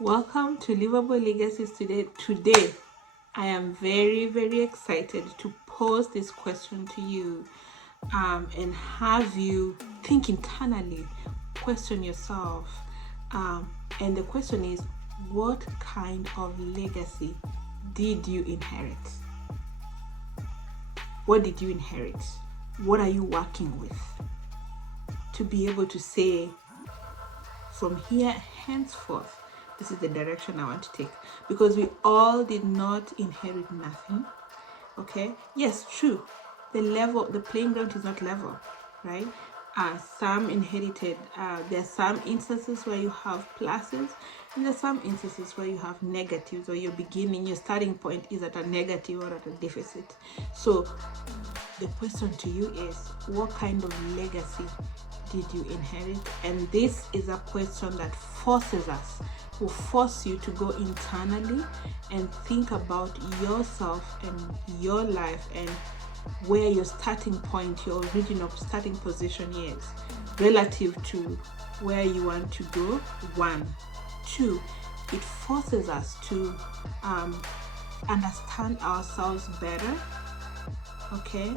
Welcome to Livable Legacies today. Today, I am very excited to pose this question to you and have you think internally, question yourself. And the question is, what kind of legacy did you inherit? What did you inherit? What are you working with to be able to say, from here henceforth, this is the direction I want to take? Because we all did not inherit nothing. Okay, yes, true, the playing ground is not level, right? Some inherited, there are some instances where you have pluses, and there are some instances where you have negatives, or your starting point is at a negative or at a deficit. So the question to you is, what kind of legacy did you inherit? And this is a question that will force you to go internally and think about yourself and your life and where your starting point, your original starting position is relative to where you want to go. 1, 2, it forces us to understand ourselves better. Okay,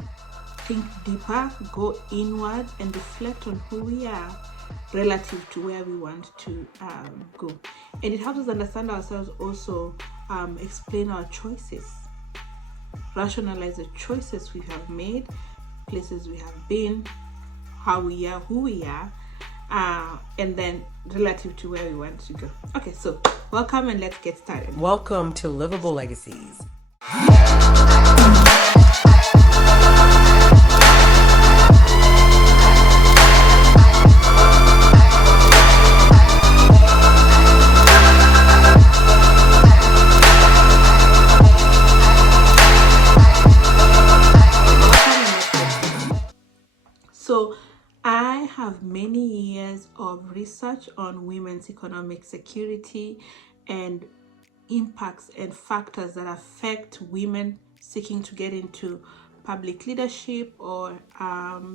think deeper, go inward, and reflect on who we are relative to where we want to go. And it helps us understand ourselves, also explain our choices, rationalize the choices we have made, places we have been, how we are, who we are, and then relative to where we want to go. Okay, so welcome and let's get started. Welcome to Livable Legacies. So I have many years of research on women's economic security and impacts and factors that affect women seeking to get into public leadership or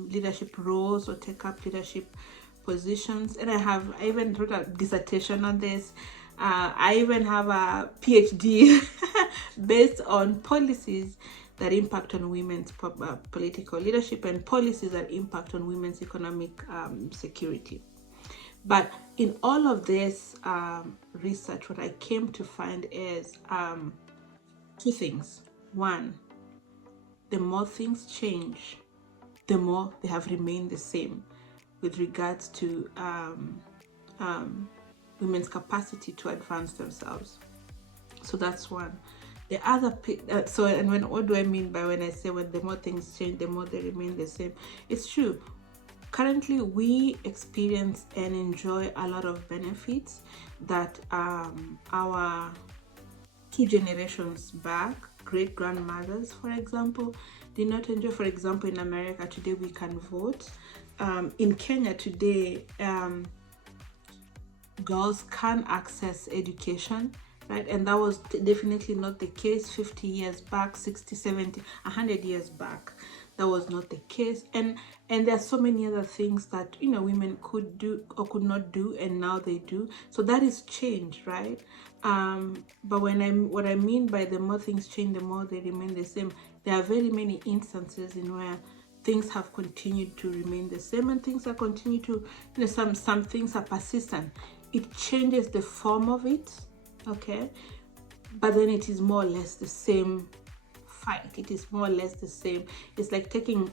leadership roles or take up leadership positions. And I even wrote a dissertation on this. I even have a PhD based on policies that impact on women's political leadership and policies that impact on women's economic security. But in all of this research, what I came to find is 2 things. 1, the more things change, the more they have remained the same with regards to women's capacity to advance themselves. So that's one. The other, what do I mean by when I say the more things change, the more they remain the same? It's true. Currently, we experience and enjoy a lot of benefits that our 2 generations back, great grandmothers, for example, did not enjoy. For example, in America today, we can vote. In Kenya today, girls can access education, right? And that was definitely not the case 50 years back, 60, 70, 100 years back. That was not the case. And there are so many other things that women could do or could not do, and now they do. So that is change, right? But what I mean by the more things change, the more they remain the same, there are very many instances in where things have continued to remain the same, and things are continued to, some things are persistent. It changes the form of it, okay, but then it is more or less the same fight. It is more or less the same. It's like taking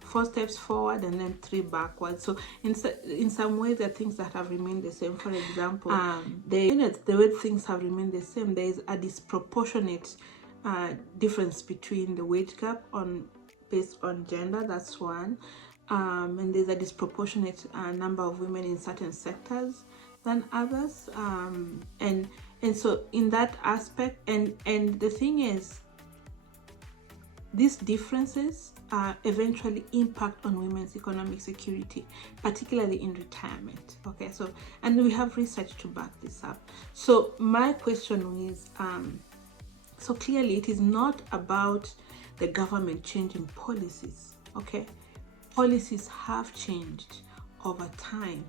4 steps forward and then 3 backwards. So in some ways, there are things that have remained the same. For example, the way things have remained the same, there is a disproportionate difference between the wage gap based on gender. That's one. And there's a disproportionate number of women in certain sectors than others, and so in that aspect, and the thing is, these differences eventually impact on women's economic security, particularly in retirement. Okay, so, and we have research to back this up. So my question is, so clearly it is not about the government changing policies. Okay, policies have changed over time,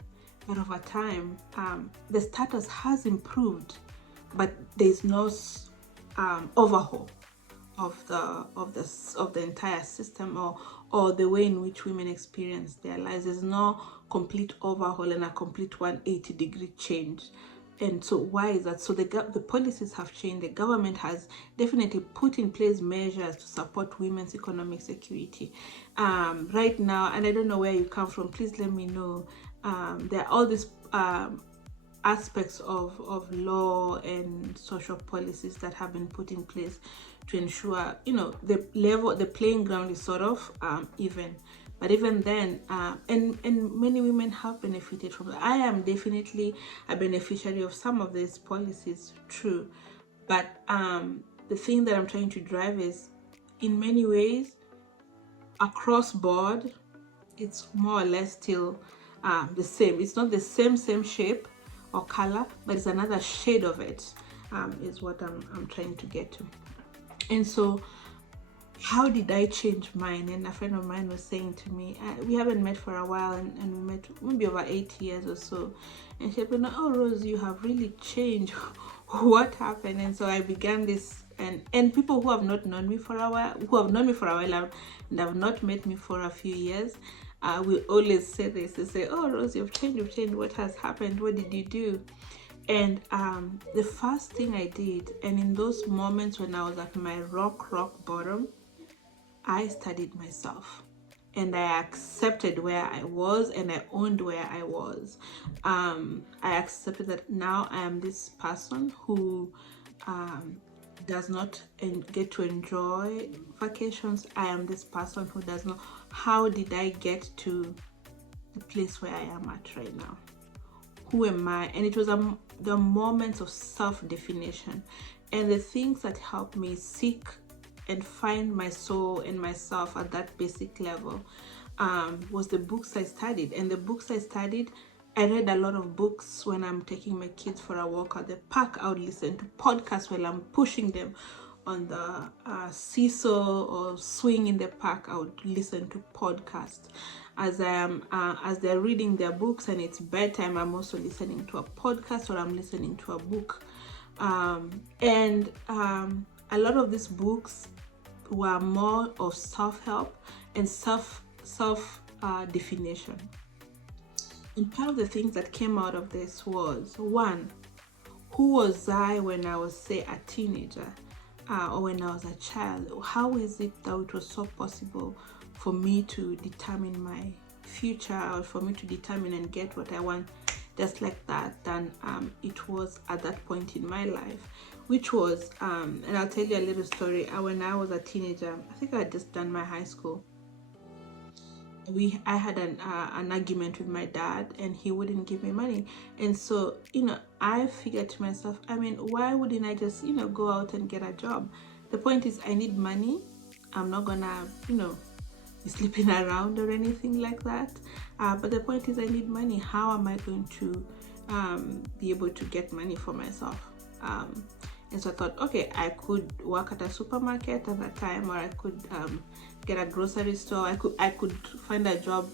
but over time, the status has improved, but there's no overhaul of the entire system, or the way in which women experience their lives. There's no complete overhaul and a complete 180-degree change. And so why is that? So the policies have changed. The government has definitely put in place measures to support women's economic security. Right now, and I don't know where you come from, please let me know. There are all these aspects of law and social policies that have been put in place to ensure, the playing ground is sort of even. But even then, and many women have benefited from that. I am definitely a beneficiary of some of these policies, true. But the thing that I'm trying to drive is, in many ways, across board, it's more or less still the same. It's not the same shape or color, but it's another shade of it, is what I'm trying to get to. And so, how did I change mine? And a friend of mine was saying to me, we haven't met for a while, and we met maybe over 8 years or so. And she said, "Oh, Rose, you have really changed. What happened?" And so I began this, and people who have not known me for a while, and have not met me for a few years, will always say this. They say, "Oh, Rose, you've changed. What has happened? What did you do?" And the first thing I did, and in those moments when I was at my rock bottom, I studied myself, and I accepted where I was, and I owned where I was. I accepted that now I am this person who does not get to enjoy vacations. I am this person who does not. How did I get to the place where I am at right now? Who am I? And it was the moments of self-definition, and the things that helped me seek and find my soul and myself at that basic level was the books I studied. And the books I studied, I read a lot of books when I'm taking my kids for a walk at the park. I would listen to podcasts while I'm pushing them on the seesaw or swing in the park. I would listen to podcasts. As they're reading their books and it's bedtime, I'm also listening to a podcast, or I'm listening to a book. And a lot of these books were more of self-help and self definition. And part of the things that came out of this was, one, who was I when I was, say, a teenager, or when I was a child? How is it that it was so possible for me to determine my future, or for me to determine and get what I want just like that, than it was at that point in my life, which was, and I'll tell you a little story. When I was a teenager, I think I had just done my high school. I had an argument with my dad, and he wouldn't give me money. And so, I figured to myself, why wouldn't I just, go out and get a job? The point is, I need money. I'm not gonna, be sleeping around or anything like that. But the point is, I need money. How am I going to be able to get money for myself? And so I thought, okay, I could work at a supermarket at that time, or I could get a grocery store. I could find a job,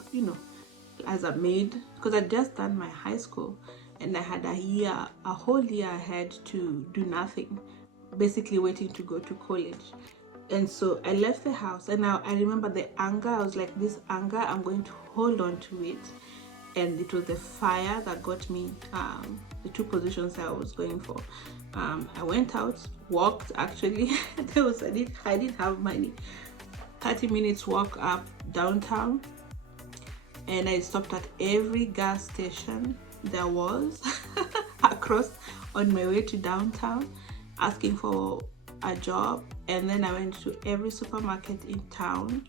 as a maid, because I'd just done my high school, and I had a whole year ahead to do nothing, basically waiting to go to college. And so I left the house, and now I remember the anger. I was like, this anger, I'm going to hold on to it. And it was the fire that got me the two positions I was going for. I went out, walked actually. I didn't have money. 30 minutes walk up downtown, and I stopped at every gas station there was across on my way to downtown, asking for a job. And then I went to every supermarket in town,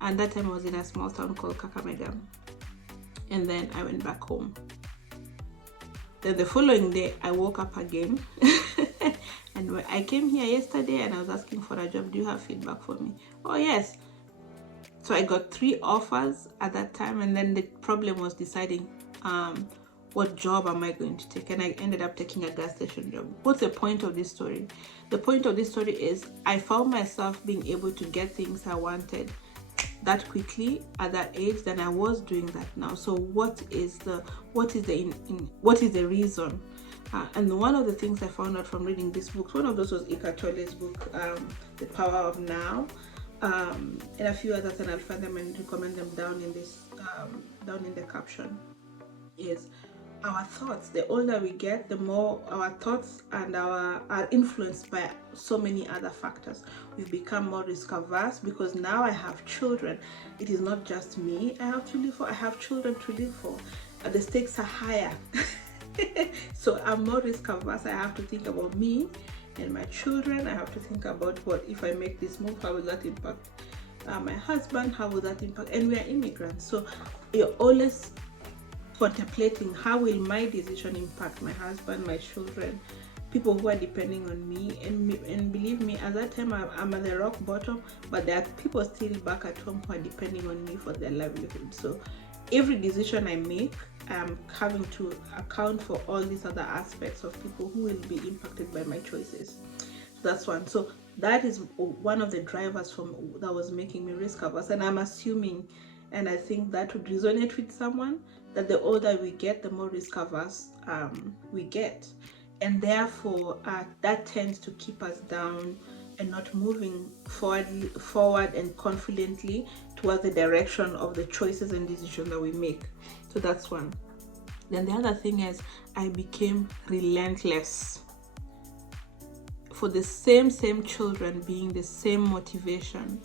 and that time I was in a small town called Kakamega. And then I went back home. Then the following day I woke up again and I came here yesterday, and I was asking for a job. Do you have feedback for me? Oh yes. So I got 3 offers at that time, and then the problem was deciding what job am I going to take, and I ended up taking a gas station job. What's the point of this story? The point of this story is I found myself being able to get things I wanted that quickly at that age than I was doing that now. So what is the reason? And one of the things I found out from reading these books, one of those was Eckhart Tolle's book, The Power of Now, and a few others, and I'll find them and recommend them down in this down in the caption. Is our thoughts. The older we get, the more our thoughts and are influenced by so many other factors. We've become more risk averse because now I have children. It is not just me I have to live for, I have children to live for. The stakes are higher. So I'm more risk averse. I have to think about me and my children. I have to think about what if I make this move, how will that impact my husband, how will that impact, and we are immigrants, so you're always contemplating how will my decision impact my husband, my children, people who are depending on me. And believe me, at that time I'm at the rock bottom, but there are people still back at home who are depending on me for their livelihood. So every decision I make, I'm having to account for all these other aspects of people who will be impacted by my choices. That's one. So that is one of the drivers that was making me risk averse. And I'm assuming, and I think that would resonate with someone, that the older we get, the more risk averse we get, and therefore that tends to keep us down and not moving forward and confidently towards the direction of the choices and decisions that we make. So that's one. Then the other thing is I became relentless. For the same children being the same motivation,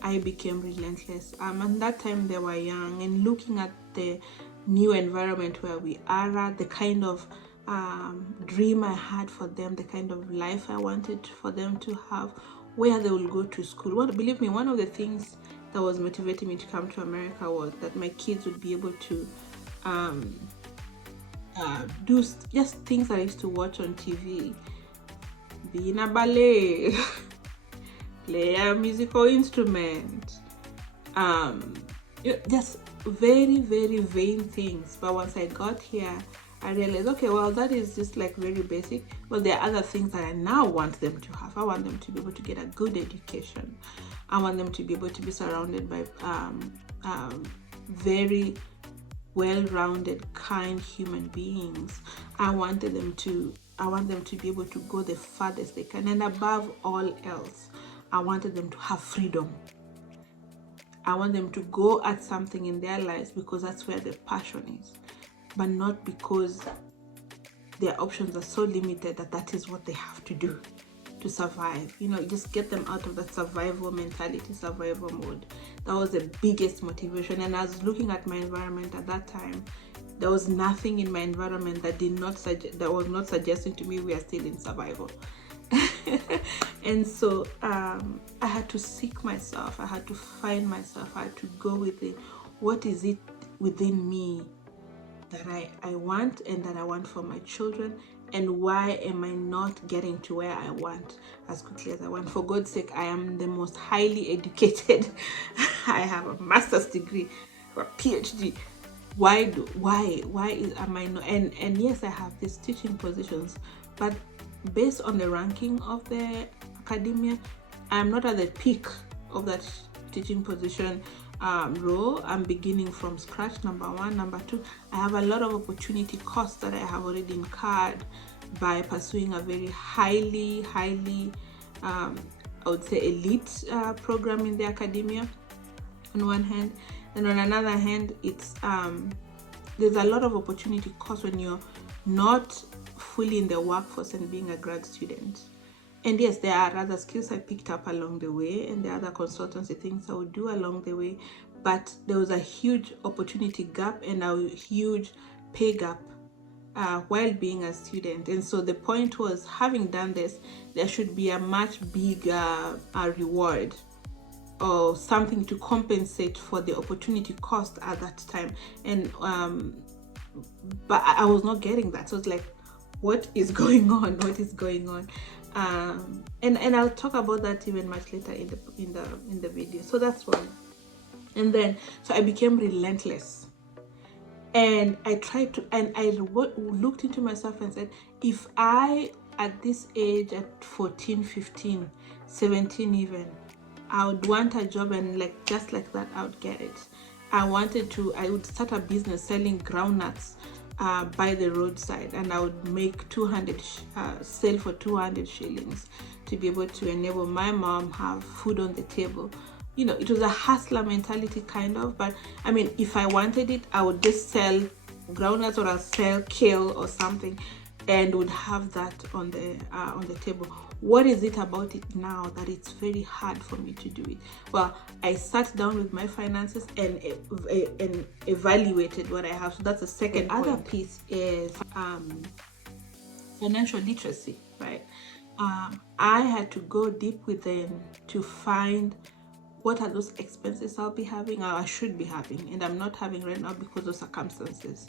I became relentless. And that time they were young, and looking at the new environment where we are at, the kind of dream I had for them, the kind of life I wanted for them to have, where they will go to school. Believe me, one of the things that was motivating me to come to America was that my kids would be able to do just things I used to watch on TV. Be in a ballet, play a musical instrument, just very, very vain things. But once I got here, I realized, okay, well, that is just like very basic. But there are other things that I now want them to have. I want them to be able to get a good education. I want them to be able to be surrounded by very well-rounded, kind human beings. I want them to be able to go the farthest they can, and above all else, I wanted them to have freedom. I want them to go at something in their lives because that's where the passion is, but not because their options are so limited that is what they have to do to survive. Just get them out of that survival mentality, survival mode. That was the biggest motivation. And I was looking at my environment at that time. There was nothing in my environment that was not suggesting to me we are still in survival. And so I had to seek myself. I had to find myself. I had to go within. What is it within me that I want and that I want for my children? And why am I not getting to where I want as quickly as I want? For God's sake, I am the most highly educated. I have a master's degree or a PhD. Why am I not? And yes, I have these teaching positions, but based on the ranking of the academia, I'm not at the peak of that teaching position role. I'm beginning from scratch, number one. Number two, I have a lot of opportunity costs that I have already incurred by pursuing a very highly I would say elite program in the academia on one hand, and on another hand, it's there's a lot of opportunity costs when you're not fully in the workforce and being a grad student. And yes, there are other skills I picked up along the way, and there are other consultancy things I would do along the way, but there was a huge opportunity gap and a huge pay gap while being a student. And so the point was, having done this, there should be a much bigger reward or something to compensate for the opportunity cost at that time. And but I was not getting that. So it's like, what is going on? And I'll talk about that even much later in the video. So that's one. And then so I became relentless, and I tried to, and I looked into myself and said, if I at this age, at 14, 15, 17 even, I would want a job, and like just like that I would get it. I would start a business selling groundnuts by the roadside, and I would make 200 sell for 200 shillings to be able to enable my mom have food on the table. You know, it was a hustler mentality kind of, but I mean, if I wanted it, I would just sell groundnuts, or I'll sell kale or something, and would have that on the table. What is it about it now that it's very hard for me to do it? Well, I sat down with my finances and evaluated what I have. So that's the second point. Other piece is financial literacy, right? I had to go deep within to find what are those expenses I'll be having, or I should be having, and I'm not having right now because of circumstances.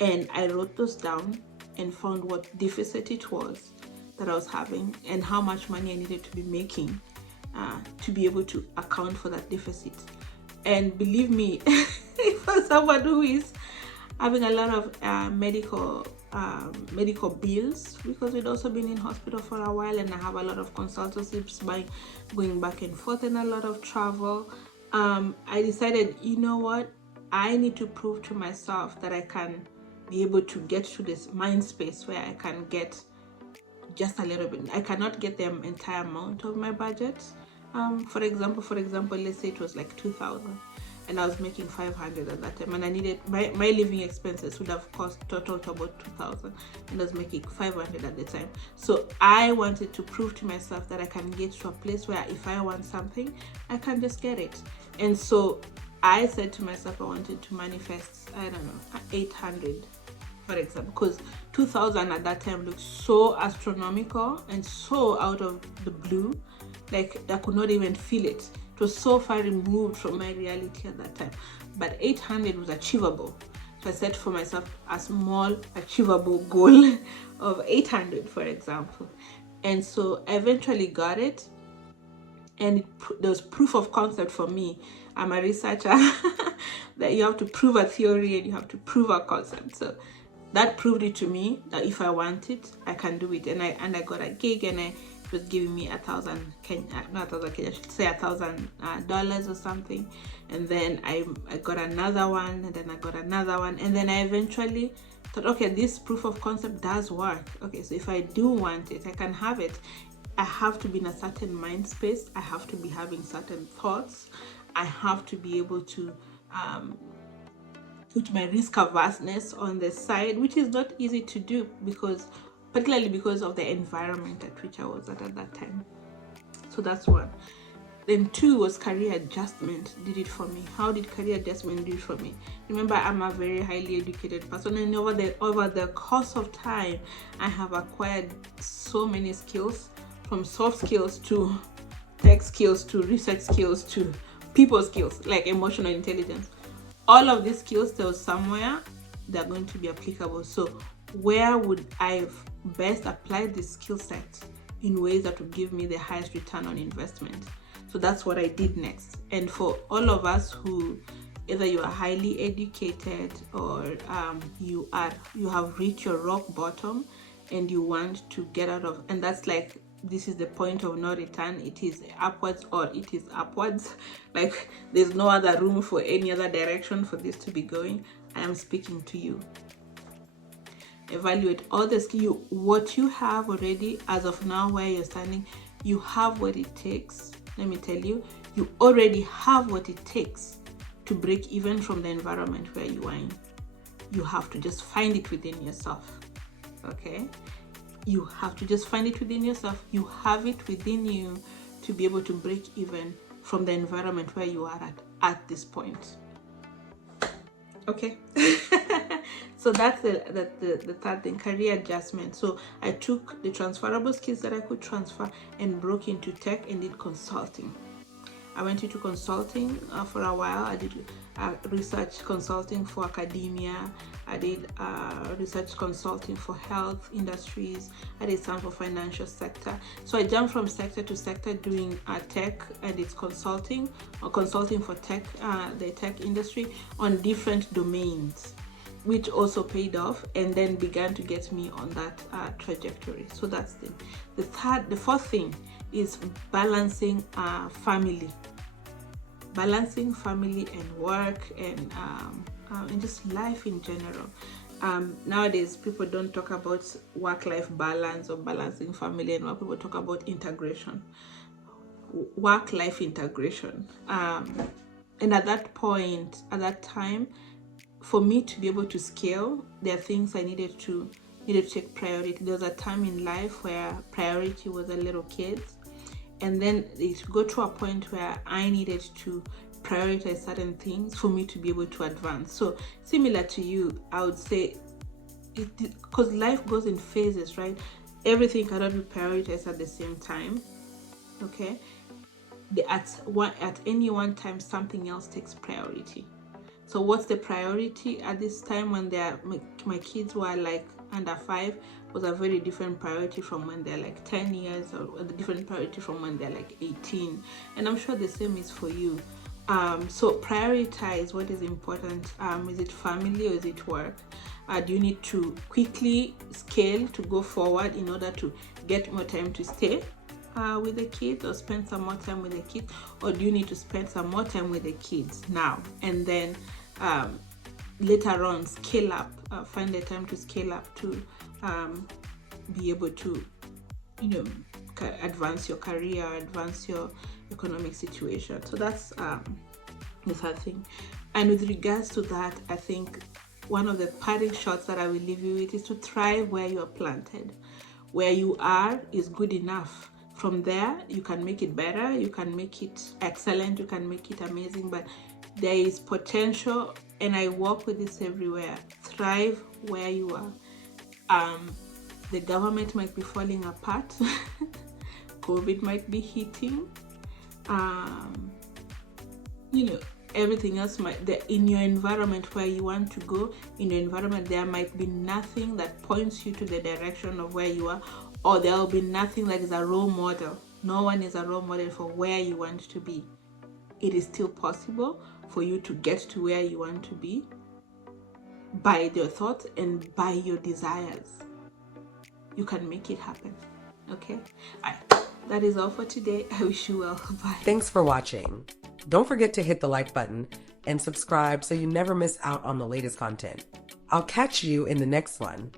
And I wrote those down and found what deficit it was that I was having, and how much money I needed to be making to be able to account for that deficit. And believe me, for someone who is having a lot of medical bills, because we'd also been in hospital for a while, and I have a lot of consultancies by going back and forth and a lot of travel, I decided, you know what, I need to prove to myself that I can be able to get to this mind space where I can get just a little bit. I cannot get the entire amount of my budget. For example, let's say it was like 2,000 and I was making 500 at that time, and I needed my living expenses would have cost total to about 2,000, and I was making 500 at the time. So I wanted to prove to myself that I can get to a place where if I want something, I can just get it. And so I said to myself I wanted to manifest, I don't know, 800, for example, because 2,000 at that time looked so astronomical and so out of the blue, like I could not even feel it. It was so far removed from my reality at that time. But 800 was achievable. So I set for myself a small achievable goal of 800, for example. And so I eventually got it. And there was proof of concept for me. I'm a researcher that you have to prove a theory and you have to prove a concept. So that proved it to me that if I want it, I can do it. And I got a gig, and it was giving me $1,000, I should say $1,000 or something. And then I got another one, and then I got another one, and then I eventually thought, okay, this proof of concept does work. Okay, so if I do want it, I can have it. I have to be in a certain mind space. I have to be having certain thoughts. I have to be able to put my risk averseness on the side, which is not easy to do, particularly because of the environment at which I was at that time. So that's one. Then two was career adjustment did it for me. How did career adjustment do it for me? Remember, I'm a very highly educated person, and over the course of time, I have acquired so many skills, from soft skills to tech skills to research skills to people skills, like emotional intelligence. All of these skills, there was somewhere they're going to be applicable. So where would I best apply this skill set in ways that would give me the highest return on investment? So that's what I did next. And for all of us who, either you are highly educated or you have reached your rock bottom and you want to get out of, and that's like, this is the point of no return. It is upwards or it is upwards. Like, there's no other room for any other direction for this to be going. I am speaking to you. Evaluate all the skills, what you have already as of now, where you're standing. You have what it takes. Let me tell you, you already have what it takes to break even from the environment where you are in. You have to just find it within yourself. Okay? You have to just find it within yourself. You have it within you to be able to break even from the environment where you are at this point. Okay. So that's the third thing, career adjustment. So I took the transferable skills that I could transfer and broke into tech and did consulting. I went into consulting for a while. I did research consulting for academia. I did research consulting for health industries. I did some for financial sector. So I jumped from sector to sector doing tech and its consulting, or consulting for tech, the tech industry on different domains. which also paid off and then began to get me on that trajectory. So that's the fourth thing is balancing family and work and just life in general. Nowadays people don't talk about work-life balance or balancing family and work. People talk about integration, work-life integration. And at that time, for me to be able to scale, there are things I needed to take priority. There was a time in life where priority was a little kids, and then it got to a point where I needed to prioritize certain things for me to be able to advance. So similar to you, I would say, because life goes in phases, right? Everything cannot be prioritized at the same time. Okay, at any one time something else takes priority. So what's the priority at this time when my kids were like under 5 was a very different priority from when they're like 10 years, or a different priority from when they're like 18. And I'm sure the same is for you. So prioritize what is important. Is it family or is it work? Do you need to quickly scale to go forward in order to get more time to stay with the kids, or spend some more time with the kids? Or do you need to spend some more time with the kids now and then later on scale up, find the time to scale up to be able to advance your career, advance your economic situation? So that's the third thing. And with regards to that, I think one of the parting shots that I will leave you with is to thrive where you are planted. Where you are is good enough. From there, you can make it better, you can make it excellent, you can make it amazing, but there is potential, and I work with this everywhere. Thrive where you are. The government might be falling apart. COVID might be hitting. Everything else in your environment where you want to go, in your environment, there might be nothing that points you to the direction of where you are, or there will be nothing that is a role model. No one is a role model for where you want to be. It is still possible for you to get to where you want to be by your thoughts and by your desires. You can make it happen. Okay? All right. That is all for today. I wish you well. Bye. Thanks for watching. Don't forget to hit the like button and subscribe so you never miss out on the latest content. I'll catch you in the next one.